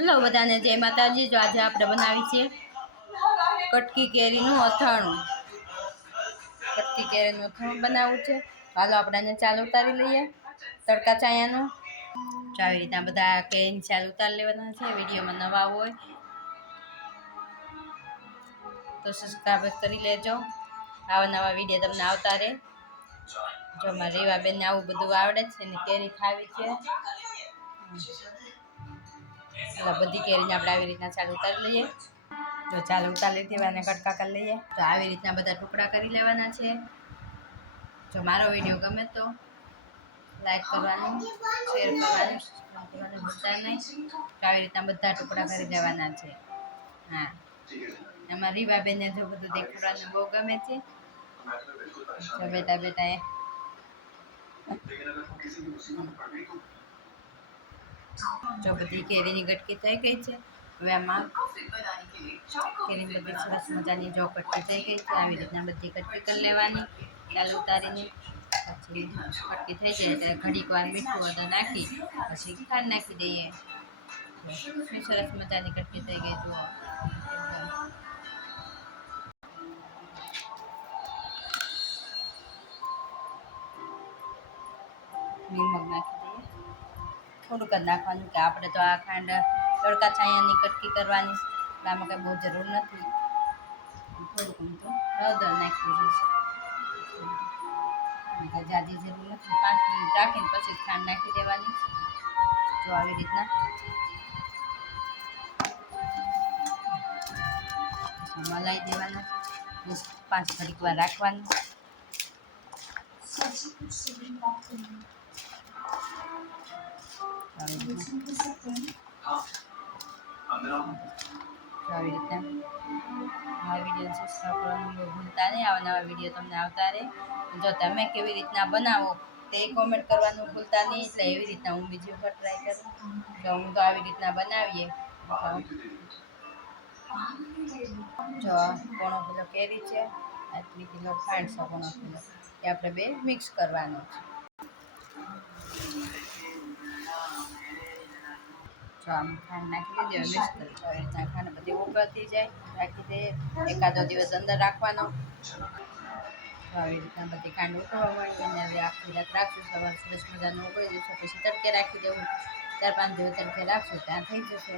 Hello બધાને જય માતાજી। જો આજે આપણે બનાવી છે કટકી કેરીનું અથાણું। કટકી કેરીનું અથાણું બનાવવું છે। હાલો આપણે એને ચાલ ઉતારી લઈએ તડકા ચાયાનું। જો આવી રીતના બધા કેરીની ચાલ ઉતારી લેવાના છે। વિડીયોમાં નવા હોય તો સબસ્ક્રાઈબ કરી લેજો। આવા નવા વિડીયો તમને આવતા રહે। જો મારા રીવાબેનને આવું બધું આવડે છે, એની કેરી ખાવી છે। બધી કેરીને આપણે આવી રીતના ચાલ ઉતારી લઈએ। તો ચાલ ઉતારી લીધી અને કટકા કરી લઈએ। તો આવી રીતના બધા ટુકડા કરી લેવાના છે। જો મારો વિડીયો ગમે તો લાઈક કરવાનું, શેર કરવાનું, ભૂલતા નહીં। તો આવી રીતના બધા ટુકડા કરી લેવાના છે। હા, એમાં રીવાબેનને જો બધું દેખાડવાનું બહુ ગમે છે। જો બેટા બેટા જો બધી કેરીની ગટકી થઈ ગઈ છે। હવે આમાં કેરીની બધી સરસ મજાની જો કટકી થઈ ગઈ છે। આવી રીતના બધી કટકી કરી લેવાની ચાલ ઉતારીને। પછી કટકી થઈ જાય એટલે ઘડીક વાર મીઠું બધું નાખી પછી ખાંડ નાખી દઈએ। સરસ મજાની કટકી થઈ ગઈ જુઓ। નિમક નાખી દઈએ, થોડુંક જ નાખવાનું કે આપણે તો આ ખાંડ તડકા છાયાની કટકી કરવાની છે, આમાં કંઈ બહુ જરૂર નથી। થોડુંક તો હળદર નાખી દઈશું, જાજી જરૂર નથી। 5 મિનિટ રાખીને પછી ખાંડ નાખી દેવાની। જો આવી રીતના મલાઈ દેવાના, 5 ઘડીક વાર રાખવાનું। આવી રીતના મારા વિડીયો સબસ્ક્રાઈબ કરવાનું ભૂલતા નહીં। આવા નવા વિડીયો તમને આવતા રહે। જો તમે કેવી રીતના બનાવો તે કોમેન્ટ કરવાનું ભૂલતા નહીં, એટલે એવી રીતના હું બીજી વખત ટ્રાય કરું। તો હું તો આવી રીતના બનાવીએ। જો 1 કિલો કેરી છે, 2 કિલો ખાંડ છે, 1 કિલો એ આપણે બે મિક્સ કરવાનું છે। જો આમ ખાંડ નાખી દીધી, મિક્સ કરી આવી રીતના ખાંડ બધી ઉકળતી જાય રાખી દે। એકાદો દિવસ અંદર રાખવાનો। આવી રીતના બધી ખાંડ ઉકળવા માંડી અને હવે આખી રાત રાખશું, સવાર સરસ મજાનું ઉકળી જશે પછી તડકે રાખી દેવું। 4-5 દિવસ તડકે રાખશું ત્યાં થઈ જશે।